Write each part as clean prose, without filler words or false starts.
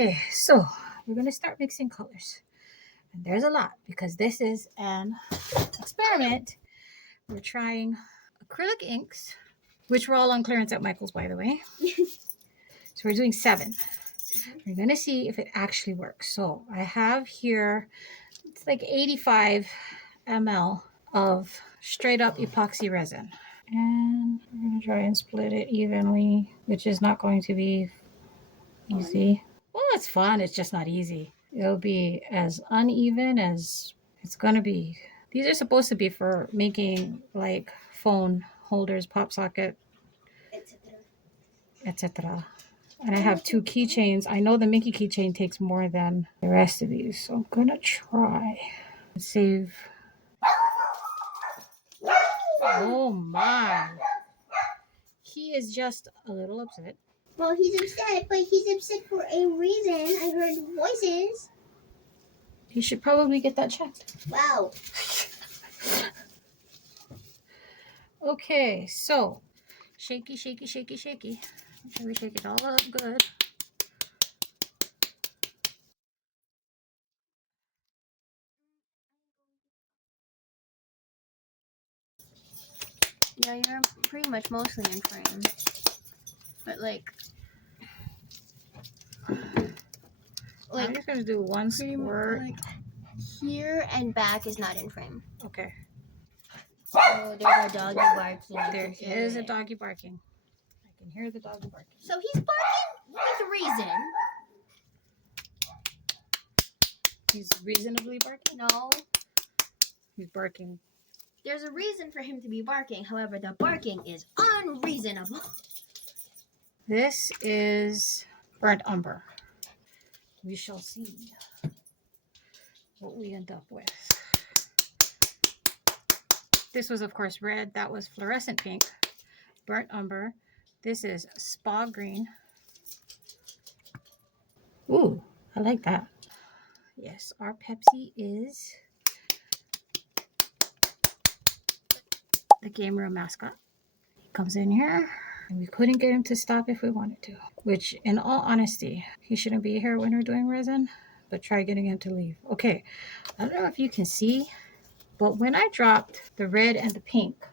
Okay, so we're gonna start mixing colors. And there's a lot because this is an experiment. We're trying acrylic inks, which were all on clearance at Michael's, by the way. So we're doing 7. We're gonna see if it actually works. So I have here, it's like 85 ml of straight up epoxy resin. And we're gonna try and split it evenly, which is not going to be easy. Well, it's fun, it's just not easy. It'll be as uneven as it's gonna be. These are supposed to be for making like phone holders, pop socket, etc. And I have 2 keychains. I know the Mickey keychain takes more than the rest of these, so I'm gonna try and save. Oh my! He is just a little upset. Well, he's upset, but he's upset for a reason. I heard voices. He should probably get that checked. Wow. Okay, so shaky, shaky, shaky, shaky. Make sure we shake it all up good. Yeah, you're pretty much mostly in frame. But I'm just gonna do one squirt. Like here and back is not in frame. Okay. Oh, there's a doggy barking. There is a doggy barking. I can hear the doggy barking. So he's barking with reason. He's reasonably barking? No. He's barking. There's a reason for him to be barking. However, the barking is unreasonable. This is burnt umber. We shall see what we end up with. This was, of course, red. That was fluorescent pink. Burnt umber. This is spa green. Ooh, I like that. Yes, our Pepsi is the game room mascot. He comes in here, and we couldn't get him to stop if we wanted to. Which, in all honesty, he shouldn't be here when we're doing resin, but try getting him to leave. Okay, I don't know if you can see, but when I dropped the red and the pink,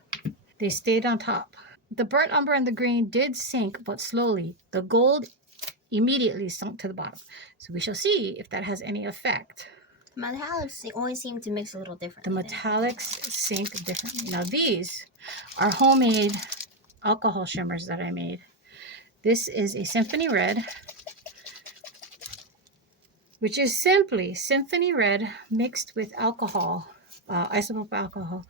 they stayed on top. The burnt umber and the green did sink, but slowly. The gold immediately sunk to the bottom. So we shall see if that has any effect. Metallics always seem to mix a little differently. The metallics sink differently. Now these are homemade alcohol shimmers that I made. This is a symphony red, which is simply symphony red mixed with alcohol, isopropyl alcohol.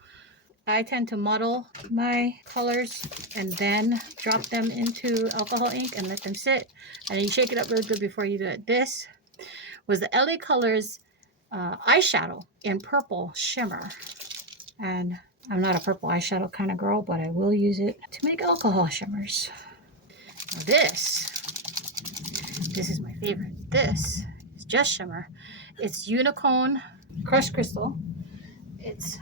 I tend to muddle my colors and then drop them into alcohol ink and let them sit. And you shake it up really good before you do it. This was the LA Colors eyeshadow in purple shimmer. And I'm not a purple eyeshadow kind of girl, but I will use it to make alcohol shimmers. Now this is my favorite. This is just shimmer. It's Unicorn crushed crystal. It's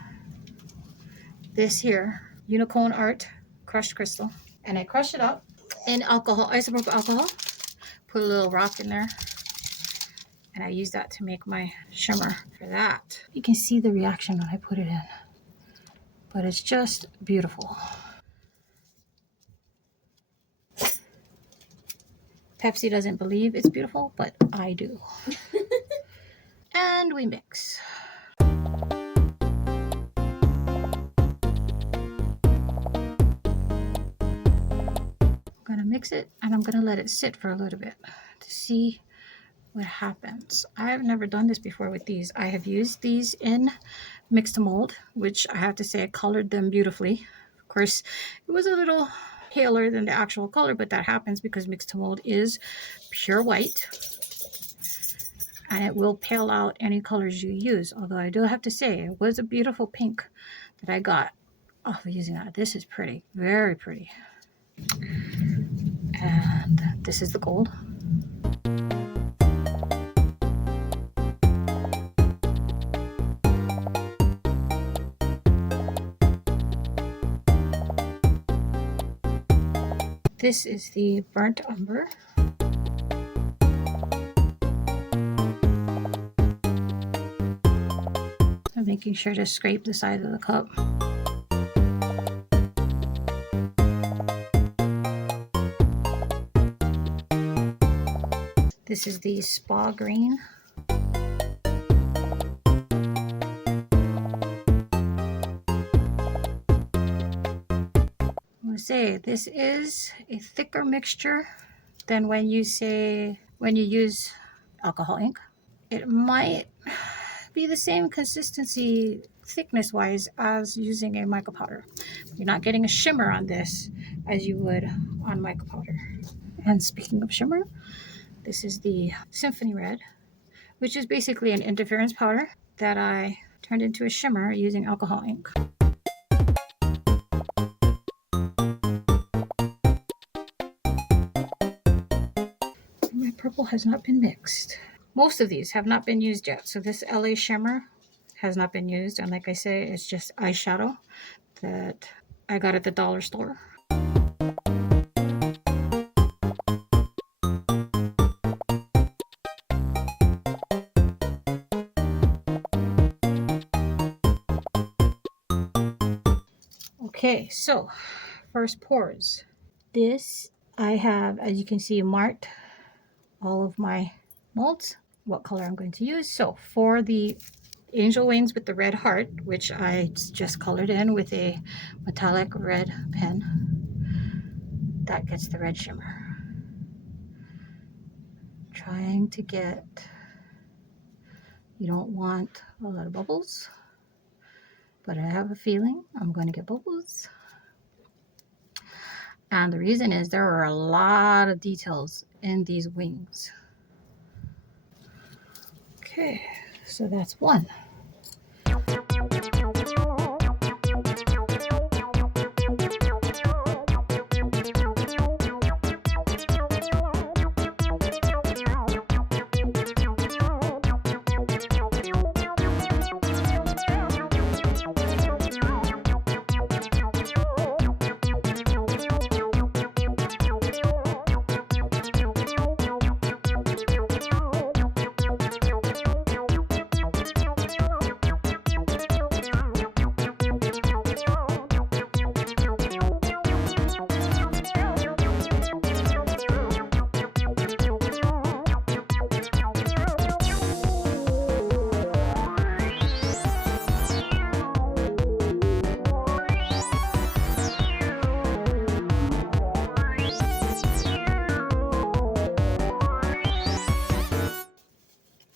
this here, Unicorn Art crushed crystal. And I crush it up in alcohol, isopropyl alcohol. Put a little rock in there. And I use that to make my shimmer for that. You can see the reaction when I put it in. But it's just beautiful. Pepsi doesn't believe it's beautiful, but I do. And we mix. I'm gonna mix it and I'm gonna let it sit for a little bit to see what happens. I've never done this before with these. I have used these in mix to mold, which I have to say I colored them beautifully. Of course, it was a little paler than the actual color, but that happens because mix to mold is pure white and it will pale out any colors you use. Although I do have to say it was a beautiful pink that I got off of using that. This is pretty, very pretty. And this is the gold. This is the burnt umber. making sure to scrape the side of the cup. This is the Spa Green. I want to say this is a thicker mixture than when you use alcohol ink. It might be the same consistency thickness wise as using a mica powder. You're not getting a shimmer on this as you would on mica powder. And speaking of shimmer, this is the Symphony Red, which is basically an interference powder that I turned into a shimmer using alcohol ink. My purple has not been mixed. Most of these have not been used yet. So this LA shimmer has not been used. And like I say, it's just eyeshadow that I got at the dollar store. Okay, so first pours. This I have, as you can see, marked all of my molds, what color I'm going to use. So for the angel wings with the red heart, which I just colored in with a metallic red pen, that gets the red shimmer. Trying to get, you don't want a lot of bubbles, but I have a feeling I'm going to get bubbles. And the reason is there are a lot of details in these wings. Okay, so that's one.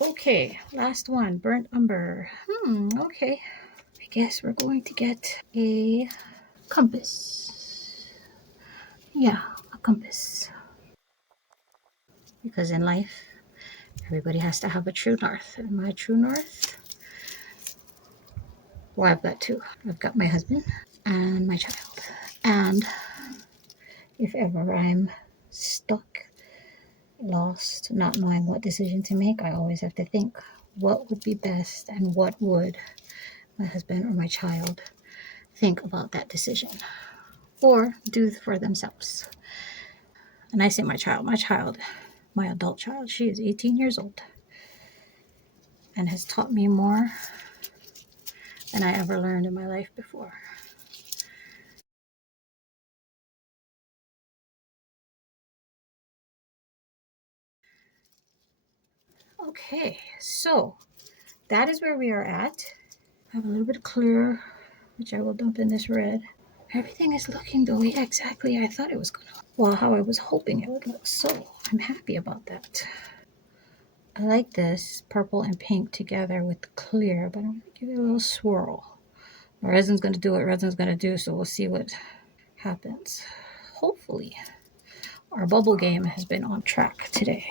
Okay, last one, burnt umber. Okay. I guess we're going to get a compass. Yeah, a compass. Because in life, everybody has to have a true north. And my true north, well, I've got two. I've got my husband and my child. And if ever I'm stuck, lost, not knowing what decision to make, I always have to think what would be best and what would my husband or my child think about that decision or do for themselves. And I say my child, my adult child, she is 18 years old and has taught me more than I ever learned in my life before. Okay, so that is where we are at. I have a little bit of clear, which I will dump in this red. Everything is looking the way exactly I thought it was going to. Well, how I was hoping it would look. So I'm happy about that. I like this purple and pink together with the clear, but I'm going to give it a little swirl. Resin's going to do what Resin's going to do, so we'll see what happens. Hopefully, our bubble game has been on track today.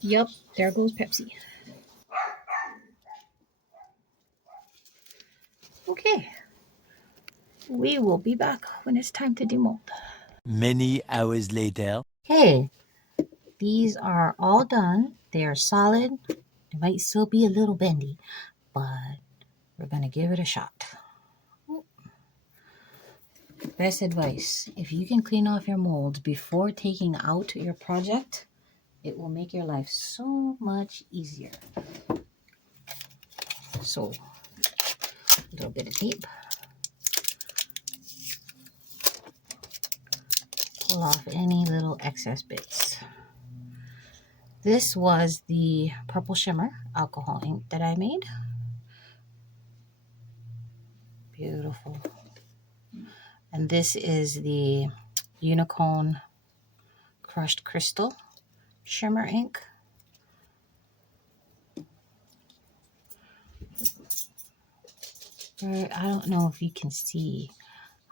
Yep, there goes Pepsi. Okay, we will be back when it's time to demold. Many hours later. Okay, these are all done. They are solid. It might still be a little bendy, but we're going to give it a shot. Best advice, if you can clean off your molds before taking out your project, It will make your life so much easier. So, a little bit of tape. Pull off any little excess bits. This was the purple shimmer alcohol ink that I made. Beautiful. And this is the Unicorn Crushed Crystal shimmer ink. I don't know if you can see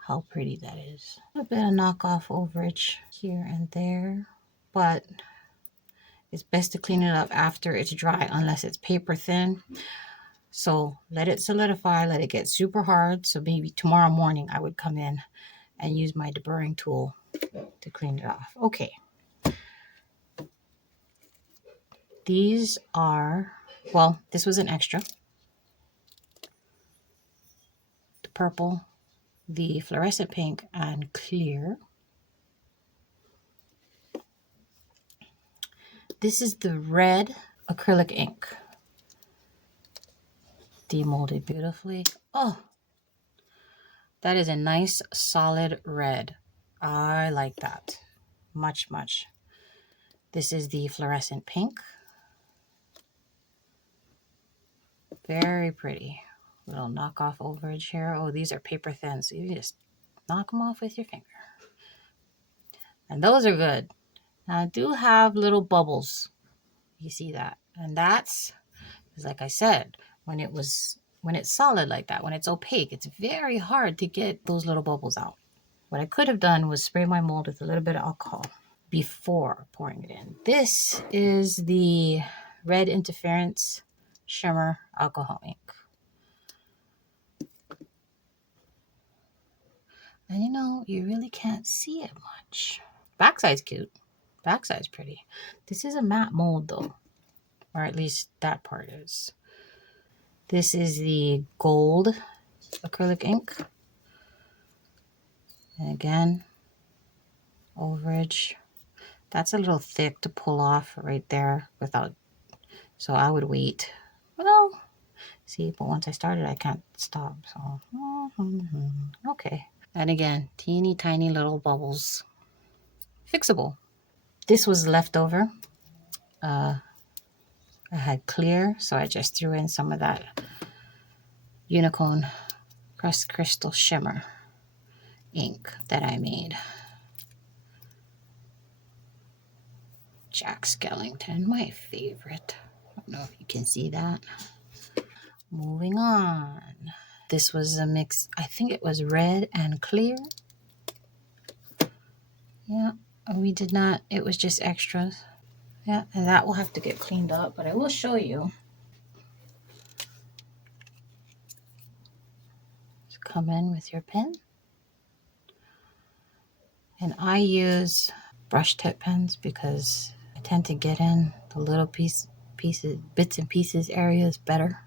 how pretty that is. A little bit of knockoff overage here and there, but it's best to clean it up after it's dry unless it's paper thin. So let it solidify, let it get super hard. So maybe tomorrow morning I would come in and use my deburring tool to clean it off. Okay. These are, well, this was an extra. The purple, the fluorescent pink, and clear. This is the red acrylic ink. Demolded beautifully. Oh, that is a nice solid red. I like that. Much, much. This is the fluorescent pink. Very pretty. Little knockoff overage here. Oh, these are paper thin, so you just knock them off with your finger. And those are good. Now, I do have little bubbles. You see that? And that's, like I said, when it's solid like that, when it's opaque, it's very hard to get those little bubbles out. What I could have done was spray my mold with a little bit of alcohol before pouring it in. This is the Red Interference Shimmer Alcohol Ink. And you know, you really can't see it much. Backside's cute. Backside's pretty. This is a matte mold though, or at least that part is. This is the gold acrylic ink. And again, overage. That's a little thick to pull off right there without, so I would wait. Well, see, but once I started, I can't stop. So, okay. And again, teeny tiny little bubbles. Fixable. This was leftover. I had clear, so I just threw in some of that Unicorn Crushed Crystal Shimmer ink that I made. Jack Skellington, my favorite. I don't know if you can see that. Moving on. This was a mix, I think it was red and clear. Yeah, we did not, it was just extras. Yeah, and that will have to get cleaned up, but I will show you. Just come in with your pen. And I use brush tip pens because I tend to get in the little pieces, bits and pieces areas better.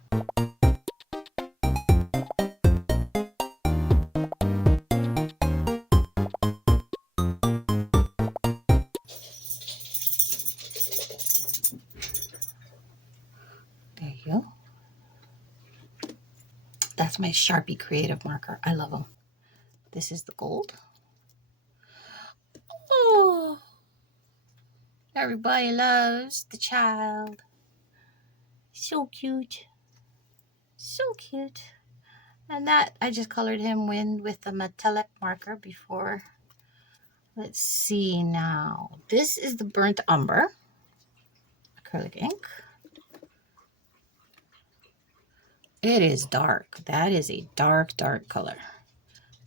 There you go. That's my Sharpie Creative marker. I love them. This is the gold. Oh, everybody loves the child. So cute. So cute. And that, I just colored him in with the metallic marker before. Let's see now. This is the burnt umber acrylic ink. It is dark. That is a dark, dark color.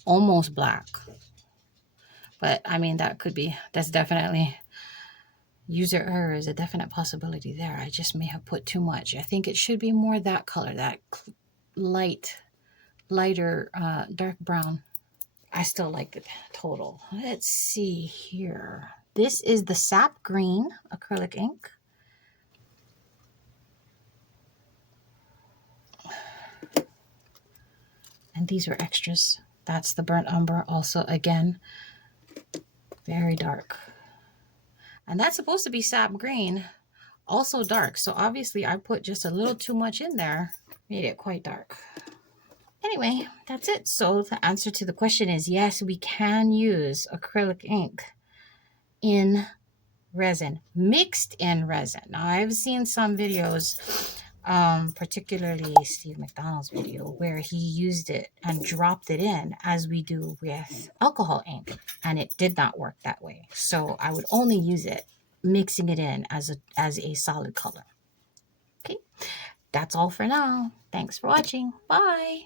Almost black. But I mean, that's definitely, user error is a definite possibility there. I just may have put too much. I think it should be more that color, that lighter, dark brown. I still like the total. Let's see here. This is the sap green acrylic ink. And these were extras. That's the burnt umber. Also, again, very dark. And that's supposed to be sap green, also dark. So obviously I put just a little too much in there, made it quite dark. Anyway, that's it. So the answer to the question is yes, we can use acrylic ink in resin, mixed in resin. Now I've seen some videos, particularly Steve McDonald's video, where he used it and dropped it in as we do with alcohol ink, and it did not work that way. So I would only use it mixing it in as a solid color. Okay, that's all for now. Thanks for watching. Bye.